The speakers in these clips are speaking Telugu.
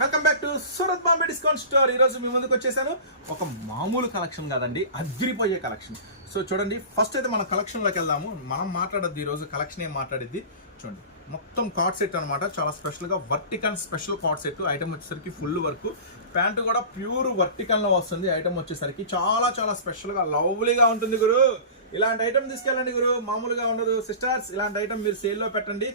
Welcome back to Surat Bombay discount store ఈ రోజు మీ ముందుకు వచ్చేసాను. ఒక మామూలు కలెక్షన్ కాదండి అదిరిపోయే కలెక్షన్ సో చూడండి ఫస్ట్ అయితే మన కలెక్షన్లోకి వెళ్దాము. మనం మాట్లాడద్దు ఈ రోజు కలెక్షన్ ఏం మాట్లాడిద్ది? చూడండి మొత్తం కార్డ్ సెట్ అనమాట చాలా స్పెషల్గా vertical special card set item వచ్చేసరికి ఫుల్ వర్క్ ప్యాంట్ కూడా ప్యూర్ వర్టికన్లో వస్తుంది. ఐటమ్ వచ్చేసరికి చాలా చాలా స్పెషల్గా లవ్లీగా ఉంటుంది గురు. ఇలాంటి ఐటమ్ తీసుకెళ్ళండి గురు. మామూలుగా ఉండదు. సిస్టర్స్ ఇలాంటి ఐటమ్ మీరు సేల్లో పెట్టండి.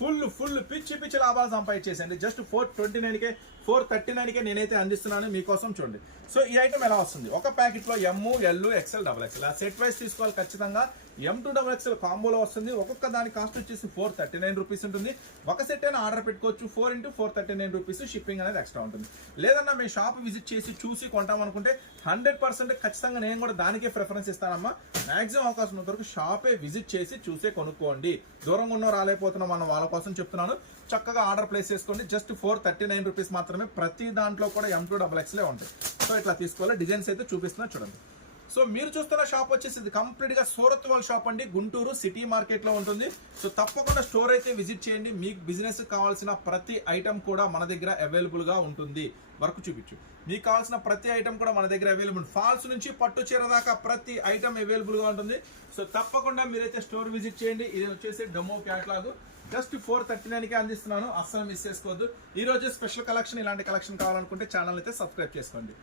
ఫుల్ ఫుల్ పిచ్చి పిచ్చి లాభాలు సంపాదించేసండి. జస్ట్ ఫోర్ ట్వంటీ నైన్కే ఫోర్ థర్టీ నైన్కే నేనైతే అందిస్తున్నాను మీకోసం చూడండి. సో ఈ ఐటమ్ ఎలా వస్తుంది? ఒక ప్యాకెట్లో M L XL double XL ఆ సెట్ వైస్ తీసుకోవాలి ఖచ్చితంగా. ఎం టూ డబల్ ఎక్సెల్ కాంబోలో వస్తుంది. ఒక్కొక్క దాని కాస్ట్ వచ్చేసి ఫోర్ థర్టీ నైన్ రూపీస్ ఉంటుంది. ఒక సెట్ అయినా ఆర్డర్ పెట్టుకోవచ్చు. Four into four thirty nine rupees shipping అనేది ఎక్స్ట్రా ఉంటుంది. లేదన్నా మేము షాప్ విజిట్ చేసి చూసి కొంటాం అనుకుంటే హండ్రెడ్ పర్సెంట్ ఖచ్చితంగా నేను కూడా దానికే ప్రిఫరెన్స్ ఇస్తానమ్మా. మాక్సిమం అవకాశం ఉన్నంత వరకు షాపే విజిట్ చేసి చూసే కొనుక్కోండి. దూరంగా ఉన్న రాలేకపోతున్నాం మనం వాళ్ళ కోసం చెప్తున్నాను. చక్కగా ఆర్డర్ ప్లేస్ చేసుకోండి. Just four thirty nine rupees మాత్రమే ప్రతి దాంట్లో కూడా ఎం టూ డబల్ ఎక్స్లే ఉంటాయి. సో ఇట్లా తీసుకోవాలి. డిజైన్స్ అయితే చూపిస్తున్నా చూడండి. సో మీరు చూస్తున్న షాప్ వచ్చేసి ఇది కంప్లీట్గా సూరత్ వాళ్ళ షాప్ అండి. గుంటూరు సిటీ మార్కెట్లో ఉంటుంది. సో తప్పకుండా స్టోర్ అయితే విజిట్ చేయండి. మీకు బిజినెస్ కావాల్సిన ప్రతి ఐటమ్ కూడా మన దగ్గర అవైలబుల్గా ఉంటుంది. వర్క్ చూపించు. మీకు కావాల్సిన ప్రతి ఐటమ్ కూడా మన దగ్గర అవైలబుల్ ఫాల్స్ నుంచి పట్టు చీర దాకా ప్రతి ఐటమ్ అవైలబుల్గా ఉంటుంది. సో తప్పకుండా మీరైతే స్టోర్ విజిట్ చేయండి. ఇది వచ్చేసి demo catalogue just four thirty నైన్కి అందిస్తున్నాను. అస్సలు మిస్ చేసుకోవద్దు. ఈ రోజు స్పెషల్ కలెక్షన్ ఇలాంటి కలెక్షన్ కావాలనుకుంటే ఛానల్ అయితే సబ్స్క్రైబ్ చేసుకోండి.